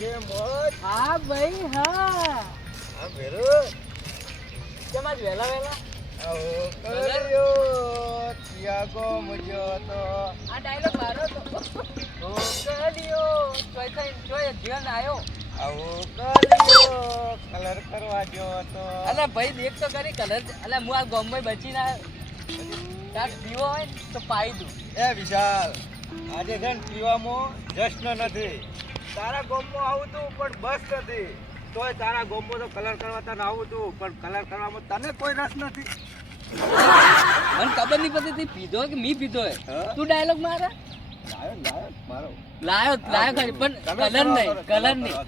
છે મોજ. હા ભાઈ હા. હા ભેરો કેમ આજ વેલા આવો કર્યો ત્યાગો મુજો તો આ ડાયલોગ મારો તો કર્યો ચોય જીવન આવ્યો. આવો કર્યો કલર કરવા જો તો અલા ભાઈ દેખ તો કરી કલર. અલા હું આ ગામમાં બચીને આવ્યો. તાર પીવો હોય ને તો પાઈ દઉં. એ વિશાલ આજે છે ને પીવામાં જશ્ન નથી. તારા ગામમાં આવું તું પણ બસ નથી. તોય તારા ગામમાં તો કલર કરવા તને આવું તું પણ કલર કરવામાં તને કોઈ રસ નથી. મને ખબર નહીં પડતી તી પીધો કે મી પીધો હે. હા? તું ડાયલોગ મારે મારો લાયો ખરી પણ કલર નહીં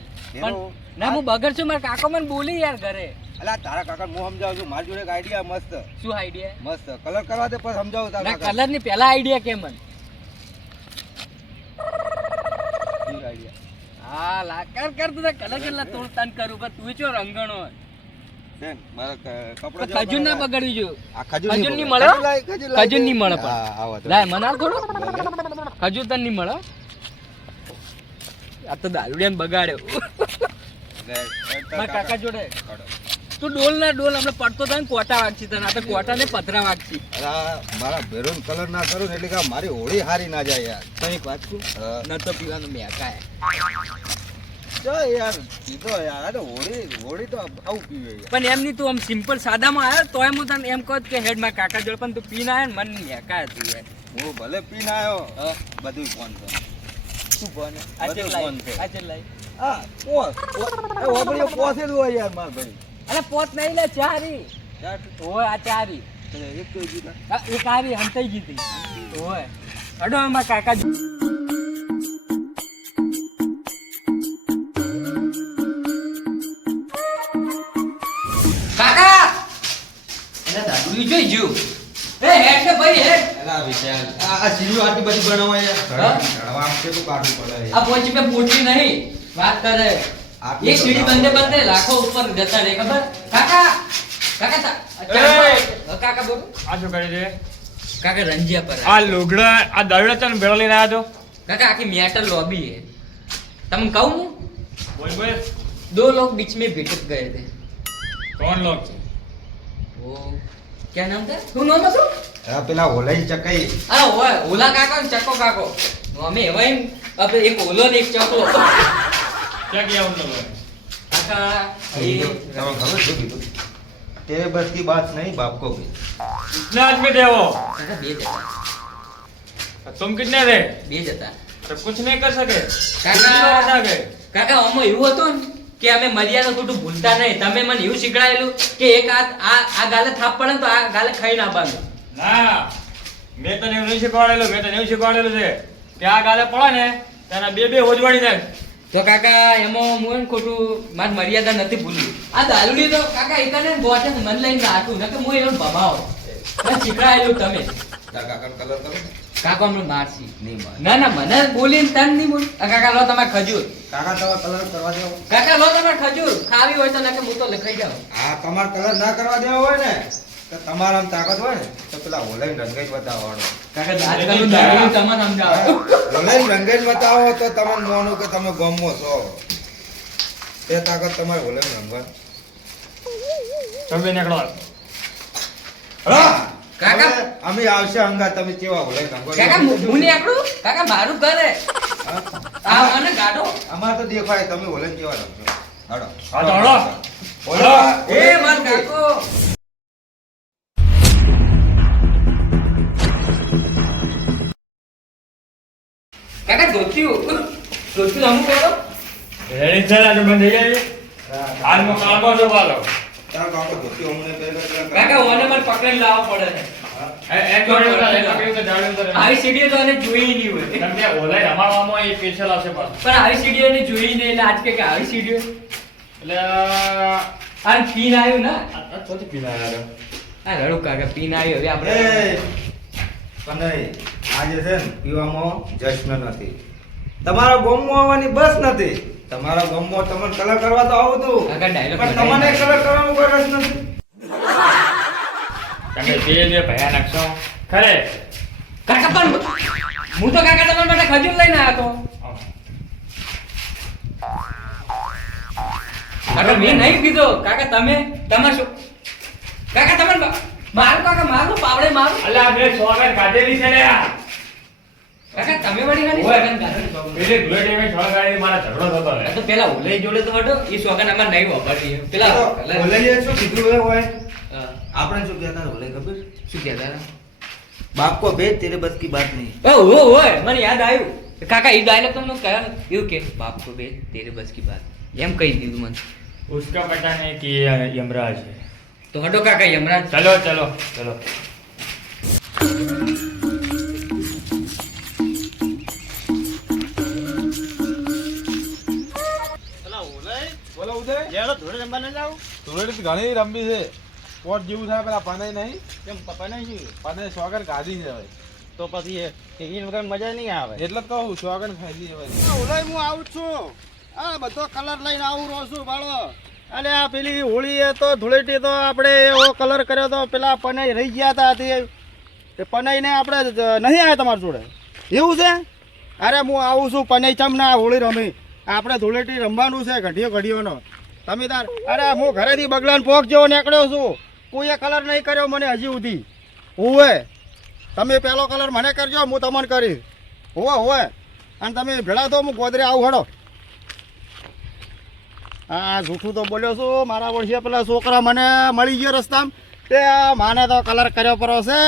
પણ ના હું બગર છું. મારા કાકો મને બોલી યાર ઘરે. અલા તારા કાકા હું સમજાવું છું. મારી જોડે એક આઈડિયા મસ્ત શું આઈડિયા? મસ્ત કલર કરવા દે પછી સમજાવું ના તારા કાકા કલર ની પેલા આઈડિયા કે મને આઈડિયા હા લા કર તું કલર કેટલા તોડ તાન કરું પણ તું ચો રંગણો હોય. બેન મારા કપડા પણ ખજૂર ના બગાડવી જો. આ ખજૂર ખજૂર નહીં મળે? ખજૂર ખજૂર નહીં મળે પણ. હા આવો તો લાય મને આલ થોડું. ખજૂર તને નહીં મળે. આ તો દારૂડિયાને બગાડ્યો. મારા કાકા જોડે તું ડોલ ના ડોલ હમણાં પડતો થાય ને કોટા વાગશી તને. આ તો કોટા ને પથરા વાગશી. અરે મારા ભેરોન કલર ના કરું ને એટલે કે મારી હોળી હારી ના જાય યાર. તને એક વાત કહું ન તો પીવાનું મેકાય. જો યાર કીધો યાર આ તો હોળી તો આવું પીવે યાર. પણ એમ નહીં તું આમ સિમ્પલ સાદામાં આવ્યો તોય હું તને એમ કહું કે હેડ માં કાકા જોડે પણ તું પીને આવ્યો ને મને મેકાય તું યાર. હું ભલે પીને આવ્યો હા. બધું ફોન છે શું બને આ બધું ચેટલાય ફોન છે. આ ચેટલાય હા પોસ એ ઓબળીઓ પોસેલું હોય યાર માર ભાઈ. અરે પોત નહીં લે ચારી. યાર ઓય આ ચારી એક તો જીતા આ એક હારી હંતાઈ જીતી ઓય અડો અમાર કાકા કાકા એના દાદુડી જોઈ જો એ હેડ ને ભાઈ હેડ એલા વિશાલ આ સીડીઓ આટલી બધી બનાવાય યાર. હા? ચડવા આમ કેટલું કાઢવું પડે યાર. આ પોચી પે પોચી નહીં વાત કરે આટલી એક સીડી તો બંધે લાખો ઉપર જતા રે ખબર કાકા કાકા કાકા બોલો આ શું કરી છે કાકા રંजिया पर આ લુગડા આ દારૂડા તને ભેળો લઈને આવ્યો काका आखी मेटल लॉबी है तुम कहूँ તો બોલ બોલ दो लोग बीच में भिटक गए थे કોણ લોક છે वो क्या नाम था तू नाम था આ પેલા હોલાઈ ચકાઈ अरे वो ओला काको और चक्को काको हमें वही अब एक ओलो ने एक चक्को ક્યાં ગયા ઉન લોકો काका તમે ખબર શું કીધું તેરે બસ की बात नहीं बाप को भी कितने आदमी थे वो काका तुम कितने थे बे जता तो कुछ नहीं कर सके કાકા आ गए કાકા આમાં એવું હતું ને કે અમે મર્યાદા ખોટું ભૂલતા નહીં તમે મને એવું શીખડાયેલું કે એક આ ગાલે થાપ પડે ને તો આ ગાલે ખાઈ ના બાંધો ના મેં તને એવું નહીં શીખવાડેલું છે કે આ ગાલે પડે ને તેના બે બે હોજવાડી નાખ તો કાકા એમાં હું એને ખોટું મારી મર્યાદા નથી ભૂલ્યું આ દારૂડી તો કાકા એકાને ગોઠે મન લઈને રાખું નકર હું એનો ભમાવો મને શીખડાયેલું તમે તારા કાકા કલર કરો ને કાકા અમને મારશી નહીં માર ના ના મને બોલીને તને નહીં બોલ કાકા લો તમારે ખજૂર કાકા તમારે કલર કરવા દેવો કાકા લો તમારે ખજૂર ખાવી હોય તો નકર હું તો લખાઈ જાઉં આ તમારે કલર ના કરવા દેવો હોય ને તો તમારા આમ તાકાત હોય ને તો પેલા હોલાઈ રંગાઈ બતાવવાનો કાકા આજકાલનું દારૂડિયું તમને સમજાવો હોલાઈ રંગાઈ બતાવો તો તમને મોનું કે તમે ગમો છો તે તાકાત તમારે હોલાઈ રંગવા તમે નીકળો હા કાકા. હવે અમે આવશે અંગા તમે કેવા હોલાઈ રંગવા કાકા હું નહીં આપણું કાકા મારું ઘરે આ મને ગાડો અમાર તો દેખાય તમે હોલાઈ કેવા રંગો હાડો હા તો હળો હોલા એ માર કાકો કાકા ધોત્યું અમુક કરો રેડી છે આજે બંધ થઈ જાય હાલમાં કાળબો છો પાલો તારો કાકો ધોતી અમને પહેલા કાકા ઓને મને પકડીને લાવવો પડે એ જોડે પેલા લઈ પકડી તો જાડે તો આવી સીડીઓ તો આને જોઈ નહીં હોય કેમ કે ઓલાય રમાડવામાં એ સ્પેશિયલ આવશે પાછું પણ આવી સીડીઓ ને જોઈ નહીં એટલે આજ કે આવી સીડીઓ એટલે આ પીન આવ્યું ને આ ચોથી પીના યાર આ રડું કાકા પીન આવ્યું હવે આપણે પણ આજે છે ને પીવામાં જશ્ન નથી તમારા ગોમમાં આવવાની બસ નથી તમારા ગોમમાં તમને કલર કરવા તો આવું તું કાકા ડાયલોગ પણ તમને કલર કરવાનો કોઈ રસ નથી તમે જે ભયાનક છો ખરે કાકા પણ હું તો કાકા તમારા માટે ખજૂર લઈને આવ્યો તો કાકા મેં નહીં કીધો કાકા તમે તમાર શું કાકા તમે મારું કાકા મારું પાવડે મારું અલ્યા મેં સોગન કાઢેલી છે લે કાકા તમે વળી ગાડી ઓય. સોગન કાઢો પેલી ધૂળેટી મેં સોગન કાઢી મારા ઝઘડો થતો લે તો પેલા ઉલઈ જોડે તો હટો એ સોગન અમાર નહીં વાપરતી પેલા ઓલાઈએ શું કીધું હોય હા, આપણે શું કહેતા ઓલે ખબર શું કહેતા હતા? બાપ કો ભેદ તેરે બસ की बात नहीं ઓય મને યાદ આવ્યું કાકા એ ડાયલોગ તમને કયા એવું કે બાપ કો બે તેરે બસ કી બાત એમ કહી દીધું મને उसका पता नहीं कि यमराज है તો હટો કાકા યમરાજ चलो चलो चलो બોલો ઉદય લેડો ધોળે રમવા ન જાવ ધૂળેટી ઘણી રમવી છે પોટ જેવું થાય પેલા પનાઈ નહીં કેમ પપ્પા નહીં શું પનાઈ સોગન કાઢી છે હવે તો પછી ટિકિટ વગર મજા નહીં આવે એટલે જ કહું સોગન ખાધી હવે ઓલાય હું આવું જ છું આ બધો કલર લઈને આવું રહું છું બાળો અલે આ પેલી હોળી એ તો ધૂળેટી તો આપણે એવો કલર કર્યો તો પેલા પનાઈ રહી ગયા હતા તે પનાઈને આપણે નહીં આવ્યા તમારી જોડે એવું છે અરે હું આવું છું પનાઈ ચમ ના હોળી રમી આપણે ધૂળેટી રમવાનું છે ઘડીઓનો તમે તાર અરે હું ઘરેથી બગલાન પોક જેવો નીકળ્યો છું કોઈએ કલર નહીં કર્યો મને હજી સુધી હોવે તમે પહેલો કલર મને કરજો હું તમને કરીશ હોવે અને તમે ભેળા તો હું ગોદરે આવું હડો હા જૂઠું તો બોલ્યો છું મારા વર્ષે પેલા છોકરા મને મળી ગયો રસ્તામાં તે માને તો કલર કર્યો પરો છે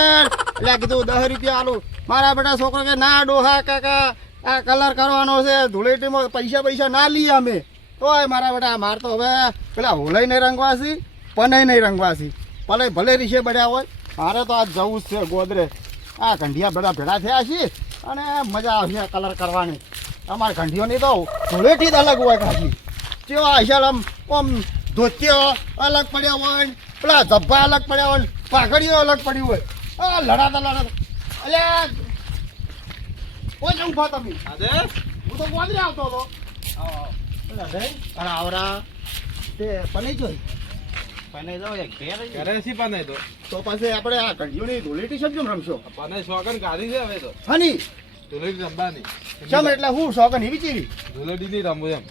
એટલે કીધું 10 રૂપિયા આલું મારા બેટા છોકરો કે ના ડોહા કાકા આ કલર કરવાનો છે ધૂળેટીમાં પૈસા ના લઈએ અમે તોય મારા બેટા માર તો હવે પેલા હોલઈ નહીં રંગવાસી પનઈ નહીં રંગવાસી ભલે રીશે બળ્યા હોય મારે તો આજ જવું જ છે ગોદરે આ કંઢિયા બધા ભેળા થયા છીએ અને મજા આવશે કલર કરવાની અમારે કંઢીઓની તો ધૂળેટી જ અલગ હોય કાશી કેવો આશાલ આમ ધોતીઓ અલગ પડ્યા હોય પેલા ધબ્બા અલગ પડ્યા હોય પાઘડીઓ અલગ પડી હોય આ લડાતા અલ્યા કોઈ જવું ભા તમે હું તો ગોદરે આવતો હતો અને આવરા તે પનઈ જોઈ પનઈ જાવ ઘરે સી પનાઈ તો પછી આપણે આ કંઢીઓની ધૂળેટી સમજો રમશો પનાઈ સોગન કાઢી છે હવે તો હની ધૂળેટી રમવાની ચમ એટલે હું શોખન એવી ચીવી ધૂળેટી નહીં રમવું એમ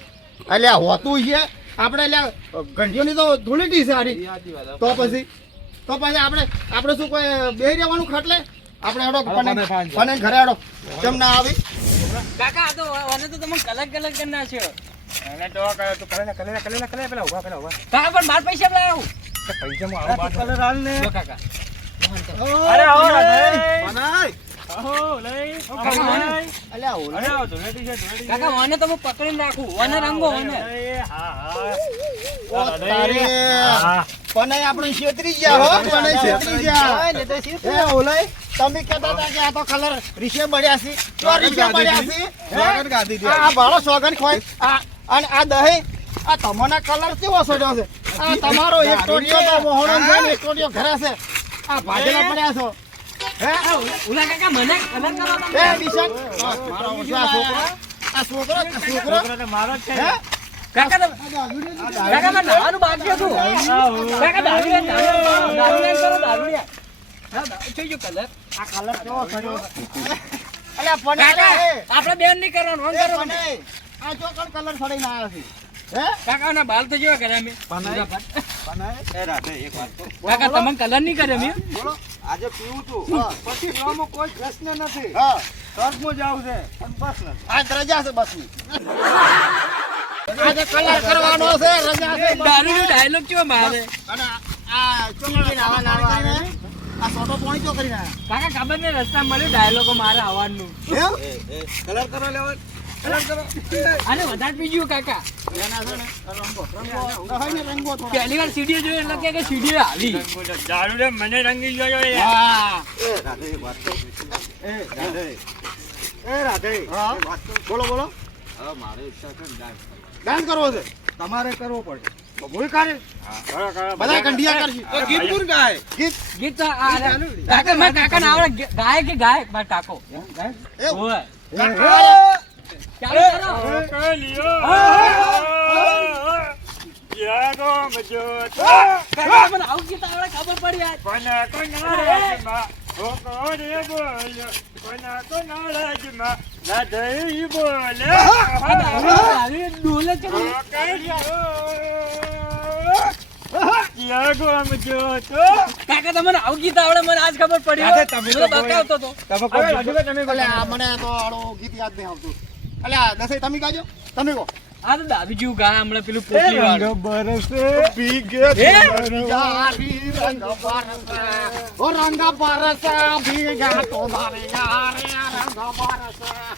એટલે હોતું છે આપણે એટલે ઘંટીઓની તો ધૂળેટી છે આરી એ સાચી વાત તો પછી આપણે શું કોઈ બેહી રહેવાનું ખાટલે આપણે હેડો પને ઘરે હેડો કેમ ના આવી કાકા આ તો આને તો તમે કલર કરી નાખ્યો એને તો કરે તો કલે પેલા ઉભા કાકા પણ માર પૈસા લાવ્યો પૈસા માં આવો બાદ કલર હાલ ને જો કાકા અરે આવો બનાય આહો લઈ અલ્યા ઓલે અરે આવો ધૂળેટી છે ધૂળેટી કાકા મને તો હું પકડીને રાખું ઓને રંગો ઓને ઓ તારે પને આપણે છેતરી ગયા હો પને છેતરી ગયા એ ઓલે તમે કહેતા હતા કે આ તો કલર રીશે બળ્યા છે તો રીશે બળ્યા છે સોગન કાઢી દે આ બાળો સોગન ખોય આ અને આ દહે આ તમારા કલર કેવો સડ્યો છે આ તમારો એક ટોડિયો તો મોહણો છે ને એક ટોડિયો ઘરે છે આ ભાજેલા પડ્યા છો હે ઉલા કાકા મને કલર કરવા એ નિશાન મારો ઓછો આ છોકરો તો મારો જ છે હે કાકા તો કાકા મને નાવાનું બાકી હતું કાકા દારૂ કરો દારૂ હા જોઈ જો કલર આ કલર કેવો સડ્યો અલ્યા પણ કાકા આપણે બેન નહીં કરવાનું ઓન કરો મને આ જો કલર સડીને આવ્યા છે હે કાકા ના બાલ તો જેવા કર્યા મેં પનાય એ રાધે એક વાત તો કાકા તમે કલર નહીં કર્યો મેં બોલો આજે પીવું છું પછી પીવામાં કોઈ પ્રશ્ન નથી હા તરફમાં જાવ છે પણ બસ નથી આજ રજા છે બસની આજે કલર કરવાનો છે રજા છે દારૂ નો ડાયલોગ કેવો મારે અને આ ચોકડી નાવા નાવા આવે આ સોટો પોણી ચો કરીને કાકા ખબર ને રસ્તા મળ્યો ડાયલોગો મારે આવવાનું એમ કલર કરો લેવન કલર કરો અને વધારે પીજ્યું કાકા એના છે ને રંગો દહાઈને રંગો થોડા પહેલી વાર સીડીઓ જોઈ એટલે કે સીડીઓ આવી દારૂ રે મને રંગી ગયો એ હા એ રાધે એક વાત તો એ રાધે હા બોલો બોલો હા મારે ઈચ્છા છે ડાન્સ કરવો છે તમારે કરવો પડે ભૂલ કરે બધા કંઢિયા કરશે તો ગીત કોણ ગાય ગીત ગીત તો આ કાકા મારા કાકા ના આવડે ગાય કે ગાય મારા કાકો એ ઓય કાકા ચાલુ કરો યાગો મજો કાકા મને આવું ગીત આવડે ખબર પડી યાર કોના કોના રાજમાં ઓ કોરે બોલ્યો કોના કોના રાજમાં ના દઈ બોલે આવી ડોલે છે ઓ કર્યો ક્યાં ગોમ જો તો કાકા તમને આવું ગીત આવડે મને આજ ખબર પડી કાકા, તમે હું તો તો બતાવતો તો તમે હવે કોઈ રાજુભાઈ તમે અલે આ મને તો આડો ગીત યાદ નહીં આવતું. અલે આ દસે તમે ગાજો, તમે કહો. આ તો દાદુ જેવું ગા હમણાં પેલું પોટલી વાળું બરસે ભીગે યારી રંગ બરસા, ઓ રંગ બરસા ભીગા તો મારે યારે રંગ બરસા.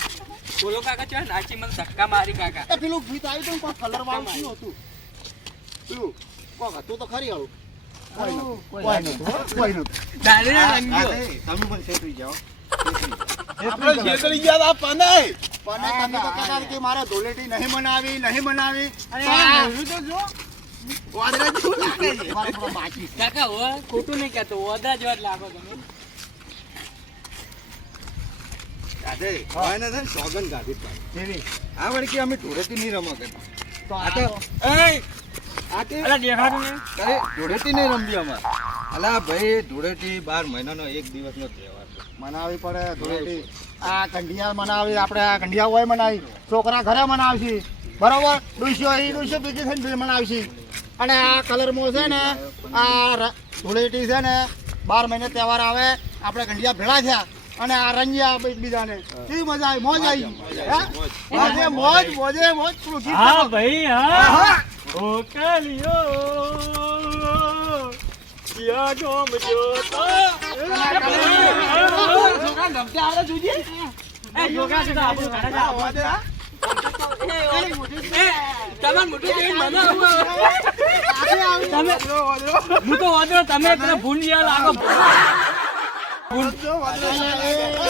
બોલો કાકા ચો નાચી મને ધક્કા મારી કાકા એ પેલું ગીત આવ્યું હતું ને કોઈ કલર વાળું શું હતું? પેલું કોક હતું તો ખરી આવું. કોઈ નતું, કોઈ નતું. દારૂ રંગ્યો તમે પણ શેઠી જાઓ. આપણે શેતળી ગયા તા પાને. પણ તમે તો કહેતા હતા કે મારે ધૂળેટી નહીં મનાવી, નહીં મનાવી. અરે આ આ જોયું તો જો. વાદળા જેવું લાગે છે. મારો થોડો બાકી. કાકા હો ખોટું નહીં કહેતો ઓદા જેવા જ લાગો તમે કાઢે કોઈને છે ને સોગન કાઢી પાડી. આ વળી કે અમે ધૂળેટી નહીં રમવા કરતા. તો આ આ તો તો આ કે અલા દેખાતું ને અરે ધૂળેટી નહીં રમવી અમારે. અલા ભાઈ ધૂળેટી 12 મહિનાનો એક દિવસનો તહેવાર છે. મનાવી પડે ધૂળેટી. આ કંઢિયા મનાવી, આપણે આ કંઢિયા હોય મનાવી, છોકરા ઘરે મનાવશી, બરોબર. ડુસ્યો એ ડુસ્યો ભેગી થઈને મનાવશી. અને આ કલરમાં છે ને આ ધૂળેટી છે ને 12 મહિને તહેવાર આવે, આપણે કંઢિયા ભેળા થયા અને આ રંગ્યા એકબીજાને. કેવી મજા આવી, મોજ આવી. હે? મોજે મોજ, મોજે મોજ. પેલું ગીત હા ગાઓ. ભાઈ હા, હા હા. ઓ કાલિયો ક્યાં ગોમ જો તો છોકરા ગમતે આવડે જોજે. એ યોગા છે તો આપણું ઘરે જ આવો. તમાર મોટું જોઈને મને આવું આવે. તમે હું તો વાંધો તમે પેલા ભૂંડિયા લાગો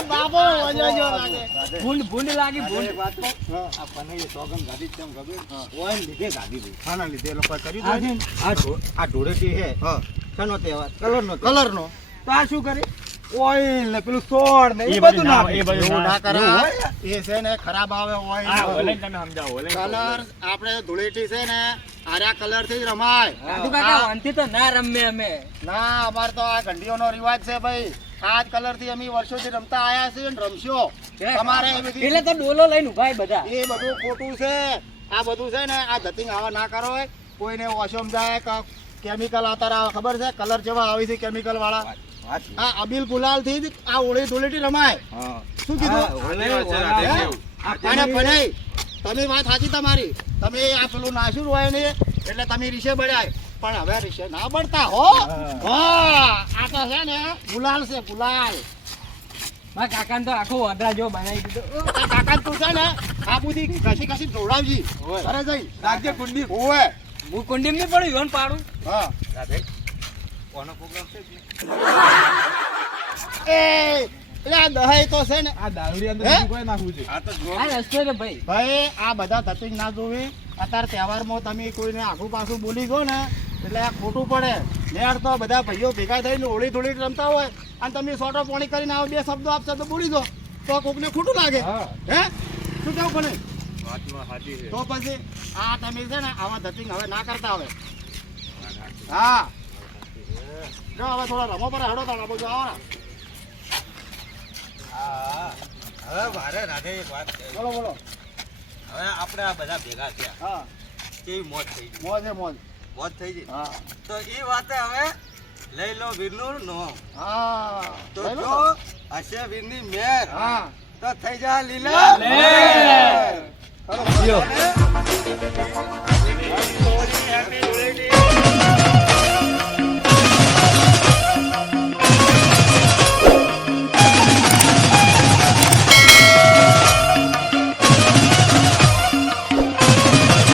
બાબો વજો જો લાગે. ભૂંડ લાગી ભૂંડ એક વાત કહું? આ પનૈયે સોગન કાઢી છે, કેમ ખબર? ઓયને લીધે કાઢી હતી. શાના લીધે? એ લોકોએ કર્યું હતું ને? આ ધૂળેટી છે. શાનો તહેવાર? કલરનો તહેવાર. કલરનો તો આ શું કરે? ઓઇલ ને પેલું સોળ ને એ એ બધું બધું ના ના, એ બધું એવું ના ના. કરાય. એ છે ને ખરાબ આવે હોય. હા ઓલે તમે સમજાવો ઓલે કલર આપણે ધૂળેટી છે ને આર્યા કલર થી જ રમાય. દાદુ કાકા વાંથી તો ના રમે અમે ના, અમાર તો આ ઘંટીઓનો રિવાજ છે ભાઈ. આ જ કલર થી અમે વર્ષોથી રમતા આયા છીએ ને રમશો. તમારે એ બધી એટલે તો ડોલો લઈને ઉભા બધા એ બધું ખોટું છે. આ બધું છે ને આ ધતિંગ આવા ના કરો. કોઈને વોશરૂમ જાય કેમિકલ અત્યારે આવે ખબર છે કલર જેવા આવે છે કેમિકલ વાળા. આ અબીલ ગુલાલ થી જ આ ઓળી ધૂળેટી રમાય. હા. શું કીધું? હા, ઓલે ઓલે હે? આ અને ભણાઈ તમે વાત સાચી તમારી. તમે આ પેલું નાશ્યું હોય ને એટલે તમે રીશે બળ્યા, પણ હવે રીશે ના બળતા હો. હા, આ તો છે ને ગુલાલ છે ગુલાલ. મારા કાકાને તો આખો ઓદરા જેવો બનાવી દીધો આ કાકા તું છે ને આ બધી ઘસી ઘસી ધોવડાવજી ઘરે જઈ. રાખજે કુંડી. ઓવે. હું કુંડીમ નહીં પડ્યું યોન પાડું હા. રાધે કોનો પ્રોગ્રામ છે? એ એટલે આ દહાઈ તો છે ને આ દારૂડી અંદર હે? બીજું કોઈ નાખવું છે. આ તો જો આ રસ્તો છે ભાઈ ભાઈ આ બધા ધતિંગ ના જોવી. અત્યારે તહેવારમાં તમે કોઈને આખું પાછું બોલી ગયો ને એટલે આ ખોટું પડે. નેર તો બધા ભાઈઓ ભેગા થઈને હોળી ધોળી રમતા હોય અને તમે સોટો પોણી કરીને આવો બે શબ્દો આપશો તો બોલી દો તો કોકને ખોટું લાગે. હા. હે શું કેવું ભલે? વાતમાં સાચી છે. તો પછી આ તમે છે ને આવા ધતિંગ હવે ના કરતા હવે. હા જો હવે થોડા રમો પર હડો તાણા બધું આવો ને. હા. હવે મારે રાધે એક વાત કહી. બોલો બોલો. હવે આપણે આ બધા ભેગા થયા હા કેવી મોજ થઈ ગઈ. મોજ હે મોજ. મોજ થઈ ગઈ. હા તો એ વાતે હવે લઈ લો વીરનું નો. હા તો લઈ લો જો તો. હશે વીરની મેર હા તો થઈ જાય લીલા લેર. બરોબર. અને